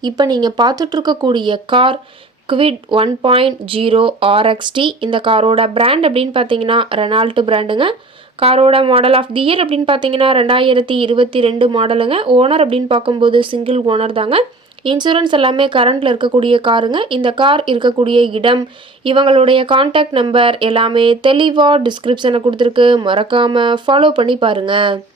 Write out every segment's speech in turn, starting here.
இப்போ நீங்கள் பார்த்துட்ருக்கக்கூடிய car Kwid one point zero RXT இந்த காரோட பிராண்ட் அப்படின்னு பார்த்தீங்கன்னா ரெனால்ட்டு பிராண்டுங்க காரோட மாடல் ஆஃப் தி இயர் அப்படின்னு பார்த்தீங்கன்னா ரெண்டாயிரத்தி இருபத்தி ரெண்டு மாடலுங்க ஓனர் அப்படின்னு பார்க்கும்போது சிங்கிள் ஓனர் தாங்க. இன்சூரன்ஸ் எல்லாமே கரண்டில் இருக்கக்கூடிய காருங்க. இந்த கார் இருக்கக்கூடிய இடம் இவங்களுடைய காண்டாக்ட் நம்பர் எல்லாமே தெளிவாக டிஸ்கிரிப்ஷனை கொடுத்துருக்கு. மறக்காமல் ஃபாலோ பண்ணி பாருங்கள்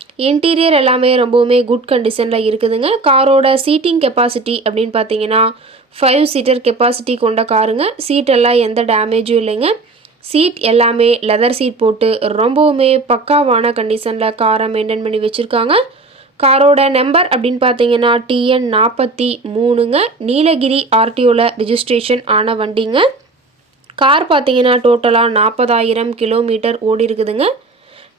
இன்டீரியர் எல்லாமே ரொம்பவுமே குட் கண்டிஷனில் இருக்குதுங்க. காரோட சீட்டிங் கெப்பாசிட்டி அப்படின்னு பார்த்தீங்கன்னா ஃபைவ் சீட்டர் கெப்பாசிட்டி கொண்ட காருங்க. சீட்டெல்லாம் எந்த டேமேஜும் இல்லைங்க. சீட் எல்லாமே லெதர் சீட் போட்டு ரொம்பவுமே பக்காவான கண்டிஷனில் காரை மெயின்டைன் பண்ணி வச்சுருக்காங்க. காரோட நம்பர் அப்படின்னு பார்த்தீங்கன்னா டிஎன் நாற்பத்தி மூணுங்க. நீலகிரி ஆர்டிஓவில் ரிஜிஸ்ட்ரேஷன் ஆன வண்டிங்க. கார் பார்த்தீங்கன்னா டோட்டலாக நாற்பதாயிரம் கிலோமீட்டர் ஓடி இருக்குதுங்க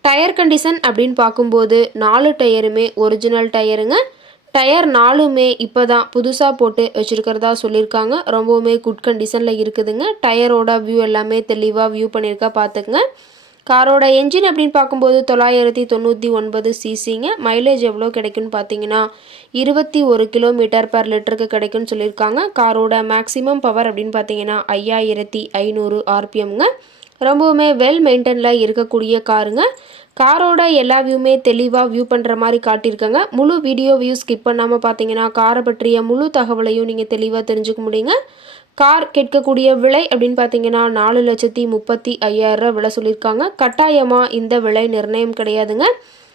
டயர் கண்டிஷன் அப்படின்னு பார்க்கும்போது நாலு டயருமே ஒரிஜினல் டயருங்க. டயர் நாலுமே இப்போ தான் புதுசாக போட்டு வச்சுருக்கிறதா சொல்லியிருக்காங்க. ரொம்பவுமே குட் கண்டிஷனில் இருக்குதுங்க. டயரோட வியூ எல்லாமே தெளிவாக வியூ பண்ணியிருக்கா பார்த்துக்குங்க. காரோட என்ஜின் அப்படின்னு பார்க்கும்போது தொள்ளாயிரத்தி தொண்ணூற்றி ஒன்பது சிசிங்க. மைலேஜ் எவ்வளோ கிடைக்குன்னு பார்த்தீங்கன்னா இருபத்தி ஒரு கிலோமீட்டர் பர் லிட்டருக்கு கிடைக்குன்னு சொல்லியிருக்காங்க. காரோட மேக்ஸிமம் பவர் அப்படின்னு பார்த்தீங்கன்னா ஐயாயிரத்தி ஐநூறு ஆர்பிஎம்ங்க. ரொம்பவுமே வெல் மெயின்டெனில் இருக்கக்கூடிய காருங்க. காரோட எல்லா வியூமே தெளிவாக வியூ பண்ணுற மாதிரி காட்டியிருக்காங்க. முழு வீடியோ வியூ ஸ்கிப் பண்ணாமல் பார்த்தீங்கன்னா காரை பற்றிய முழு தகவலையும் நீங்கள் தெளிவாக தெரிஞ்சுக்க முடியுங்க. கார் கேட்கக்கூடிய விலை அப்படின்னு பார்த்தீங்கன்னா நாலு லட்சத்தி முப்பத்தி ஐயாயிரம் விலை சொல்லியிருக்காங்க. கட்டாயமாக இந்த விலை நிர்ணயம் கிடையாதுங்க.